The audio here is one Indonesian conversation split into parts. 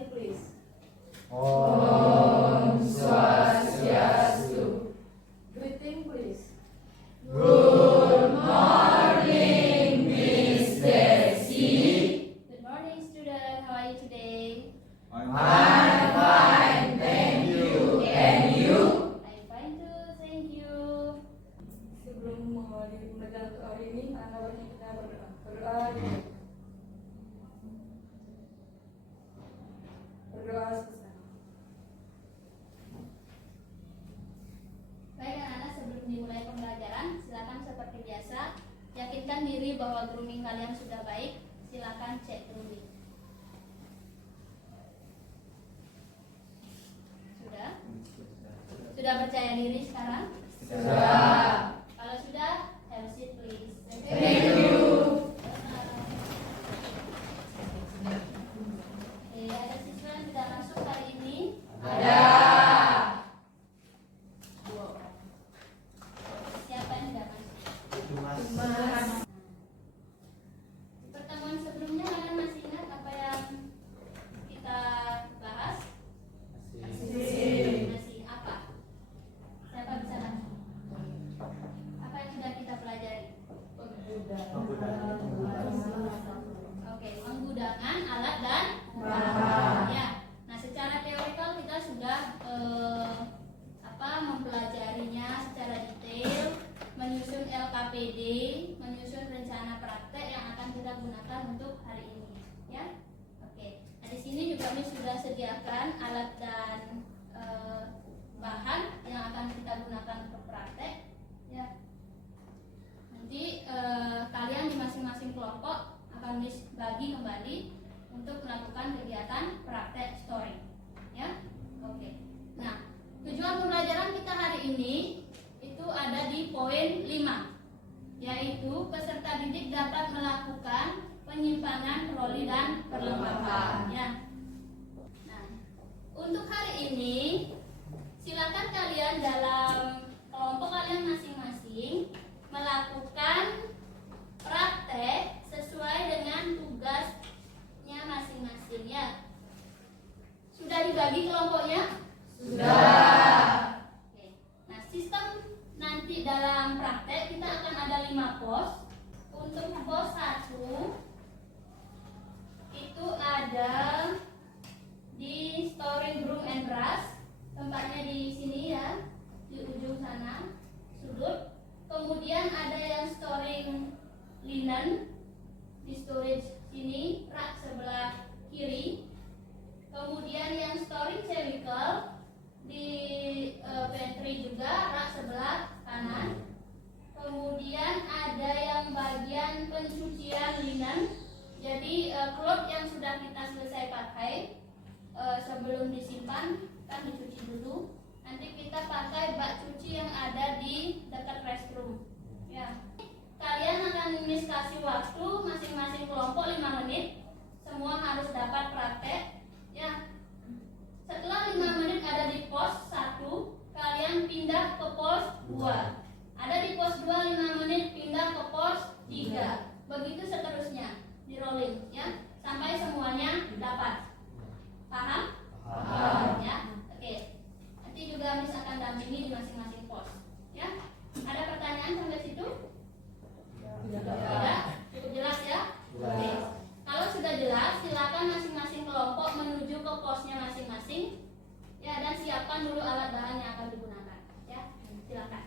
Bali, please. Om Swastiastu. Greeting, please. Good morning, Miss Desi. Good morning, student. How are you today? I'm fine, thank you. And you? I'm fine too, thank you. Sebelum dimulai pelajaran untuk hari ini, Anda wajib kita berdoa. Berdoa selesai. Baik anak-anak, sebelum dimulai pembelajaran, silakan seperti biasa, yakinkan diri bahwa grooming kalian sudah baik. Silakan cek grooming. Sudah? Sudah percaya diri sekarang? Sudah. Kalau sudah, have a seat please. Thank you. Oke, ada siswa yang tidak masuk hari ini? Ada. Siapa yang tidak masuk? Itu Mas. Pertemuan sebelumnya kalian masih ingat apa yang kita bahas? Masih apa? Siapa bisa bantu? Apa yang sudah kita pelajari? Oke, penggunaan alat dan bahan. Ya. Nah, secara teorikal kita sudah mempelajarinya secara detail, menyusun LKPD, menyusun rencana praktek yang akan kita gunakan untuk hari ini, ya. Oke. Nah, di sini juga Miss sudah sediakan alat dan bahan yang akan kita gunakan untuk praktek, ya. Nanti kalian di masing-masing kelompok akan Miss bagi kembali untuk melakukan kegiatan praktek story, ya. Oke. Nah, tujuan pembelajaran kita hari ini itu ada di poin 5, yaitu peserta didik dapat melakukan penyimpanan proli dan perlengkapan, ya. Nah, untuk hari ini silakan kalian dalam kelompok kalian masing-masing melakukan praktek sesuai dengan tugasnya masing-masing, ya. Sudah dibagi kelompoknya? Sudah. Oke. Nah, sistem nanti dalam praktek kita akan ada 5 pos. Untuk pos 1 itu ada di storing room and brush. Tempatnya di sini, ya, di ujung sana sudut. Kemudian ada yang storing linen di storage sini, rak sebelah kiri. Kemudian yang storing chemical di pantry juga, rak sebelah kanan. Kemudian ada yang bagian pencucian linen. Jadi cloth yang sudah kita selesai pakai sebelum disimpan kan dicuci dulu. Nanti kita pakai bak cuci yang ada di dekat restroom, ya. Kalian akan Miss kasih waktu masing-masing kelompok 5 menit. Semua harus dapat praktek, ya. Setelah 5 menit ada di pos 1, kalian pindah ke pos 2. Ada di pos 2 5 menit pindah ke pos 3. Begitu seterusnya, di rolling, ya, sampai semuanya dapat. Paham? Paham, ya. Oke. Nanti juga Miss akan dampingi di masing-masing pos, ya. Ada pertanyaan sampai situ? Tidak? Cukup jelas, ya? Oke. Kalau sudah jelas, silakan masing-masing kelompok menuju ke posnya masing-masing, ya, dan siapkan dulu alat bahan yang akan digunakan, ya. Silakan.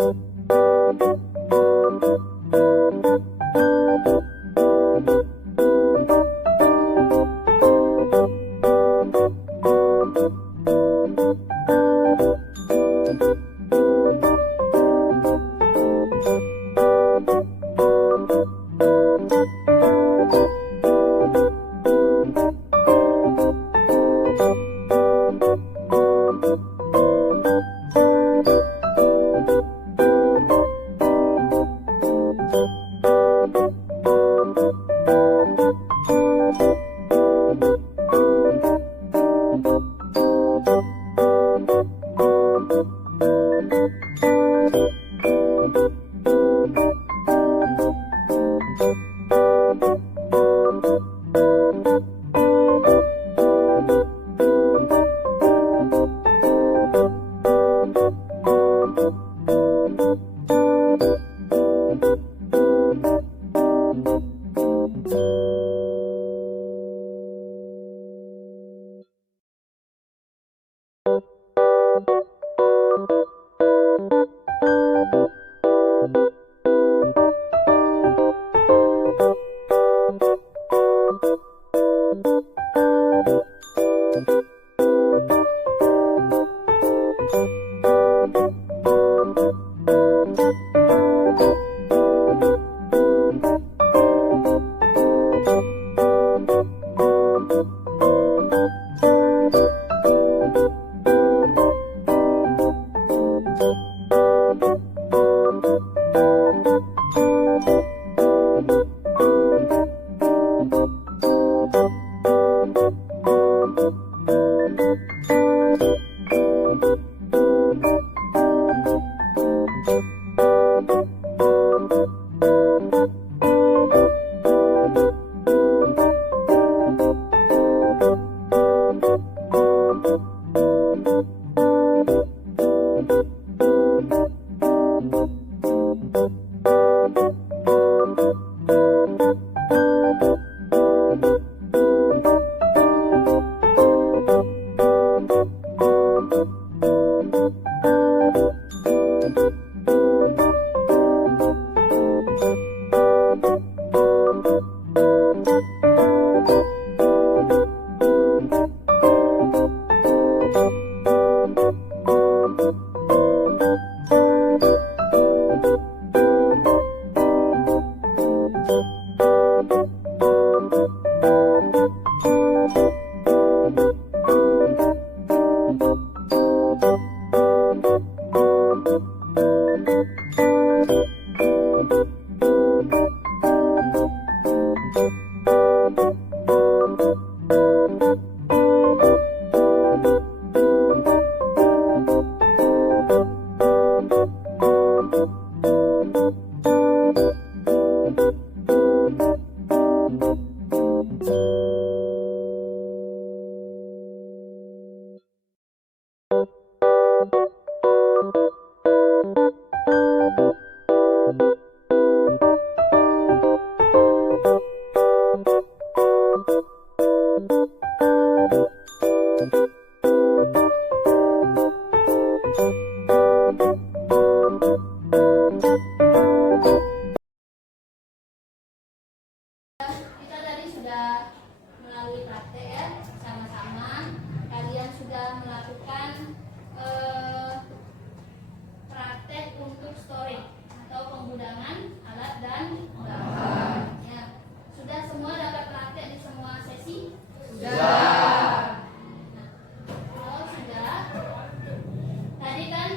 Kita tadi sudah melalui praktek ya, sama-sama kalian sudah melakukan praktek untuk storage atau penggunaan alat dan bahan. Ya, sudah semua dapat praktek di semua sesi? Sudah. Kalau sudah, tadi kan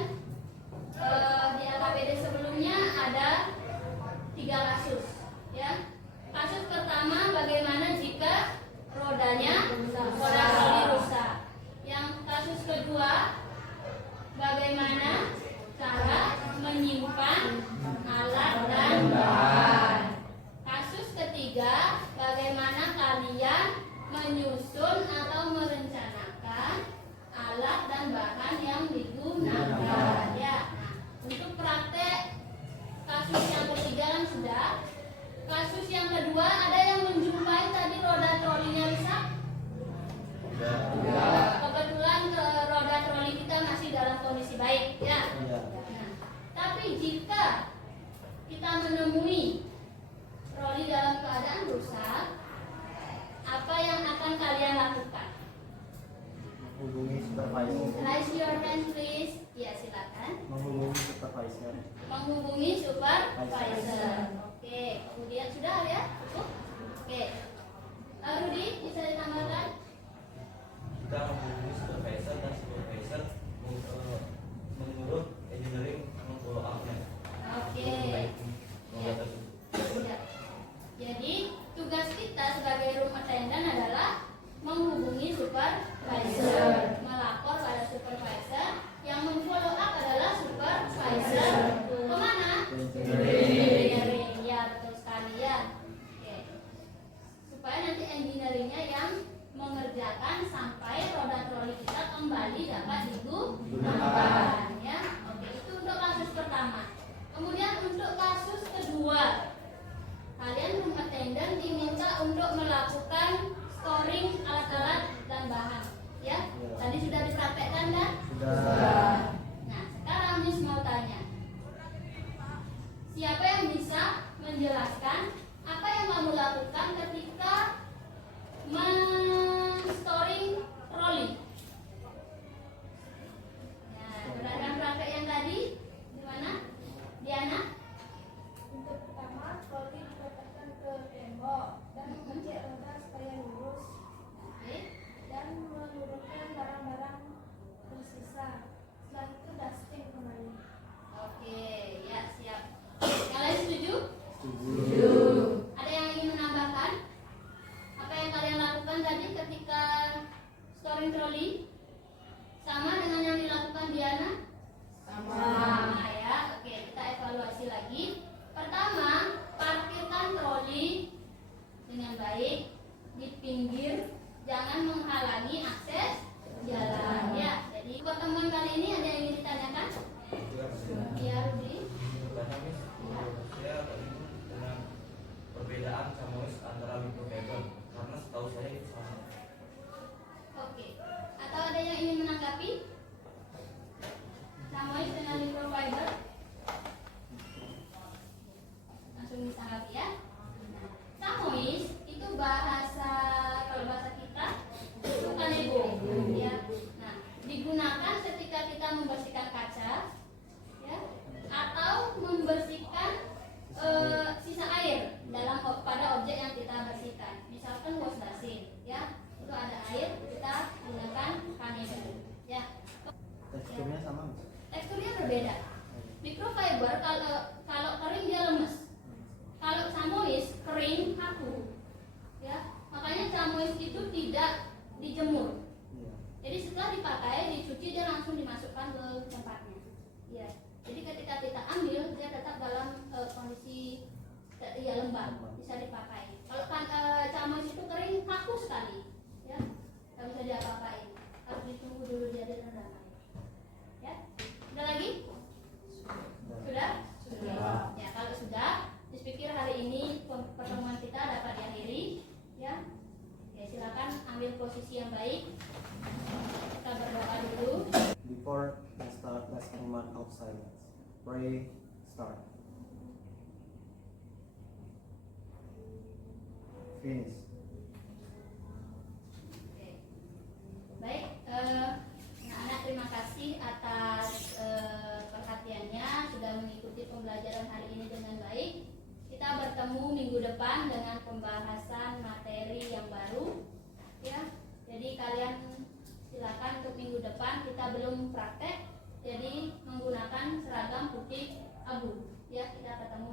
di LKPD sebelumnya ada 3 kasus, ya. Kasus pertama, bagaimana jika roda troli rusak. Yang kasus kedua, bagaimana cara menyimpan alat dan bahan. Kasus ketiga, bagaimana kalian menyusun atau merencanakan alat dan bahan yang digunakan. Ya, untuk praktek kasus yang ketiga kan sudah. Kasus yang kedua, ada yang menjumpai tadi roda trolinya rusak? Kebetulan roda troli kita masih dalam kondisi baik, ya. Nah, tapi Tapi jika kita menemui troli dalam keadaan rusak, apa yang akan kalian lakukan? Menghubungi supervisor. Raise your hand please. Ya, silakan. Menghubungi supervisor. Menghubungi supervisor. Oke, kemudian sudah ya? Cukup? Oke. Rudi, bisa ditambahkan? Kita menghubungi supervisor dan supervisor menyuruh engineering memfollow up-nya. Oke. Memperbaiki tersebut. Ya. Jadi tugas kita sebagai room attendant adalah menghubungi supervisor, melapor pada supervisor, yang memfollow up adalah supervisor. Kemana? Engineering. Ya, betul sekali ya. Oke. Supaya nanti engineeringnya yang mengerjakan sampai roda troli kita kembali dapat digunakan. Ya. Oke, itu untuk kasus pertama. Kemudian untuk kasus kedua, kalian room attendant diminta untuk melakukan storing alat-alat dan bahan. Ya, tadi sudah dipraktekkan kan? Sudah. Nah, sekarang Miss mau tanya, siapa yang bisa menjelaskan apa yang kamu lakukan ketika men-storing troli? Nah, berdasarkan praktek yang tadi, gimana? Diana? Untuk pertama, troli diletakkan ke tembok dan mengecek roda supaya lurus Oke. dan menurunkan barang-barang tersisa. Setelah itu dusting kembali. Oke, ya siap. Kalian setuju? Setuju. Ada yang ingin menambahkan? Apa yang kalian lakukan tadi ketika storing troli? Sama dengan yang dilakukan Diana? Sama ya. Oke, kita evaluasi lagi. Pertama, parkirkan troli dengan baik di pinggir, jangan menghalangi akses jalan ya. Jadi pertemuan kali ini ada yang ingin ditanyakan? Ya, Rudi. Karena Miss, saya terlibat dengan perbedaan samois antara microfiber karena setahu saya itu sama. Oke. Atau ada yang ingin menanggapi? Samois dengan microfiber? Langsung ditanggapi ya. Nah, samois itu bahasa, kalau bahasa kita itu kanebo ya. Nah, digunakan ketika kita membersihkan kaca ya, atau membersihkan sisa air dalam pada objek yang kita bersihkan. Misalkan wash basin ya, itu ada air, kita gunakan kanebo ya. Teksturnya sama nggak? Teksturnya berbeda. Microfiber kalau kering dia lemes. Kalau samois kering kaku. Ya, makanya samois itu tidak dijemur. Iya. Jadi setelah dipakai, dicuci dia langsung dimasukkan ke tempatnya. Ya. Jadi ketika kita ambil dia tetap dalam kondisi ya lembab, bisa dipakai. Kalau samois itu kering kaku sekali. Ya. Tidak bisa diapa-apain. Harus ditunggu dulu dia direndam air. Ya. Sudah lagi? Sudah? Sudah. Ya, kalau sudah, pikir hari ini pertemuan kita dapat diakhiri ya. Ya, silakan ambil posisi yang baik. Kita berdoa dulu. Before we start, let's moment of silence. Pray, start. Finish. Oke. Baik, anak-anak terima kasih atas perhatiannya sudah mengikuti pembelajaran hari ini dengan baik. Kita bertemu minggu depan dengan pembahasan materi yang baru ya. Jadi kalian silakan untuk minggu depan, kita belum praktek, jadi menggunakan seragam putih abu ya. Kita ketemu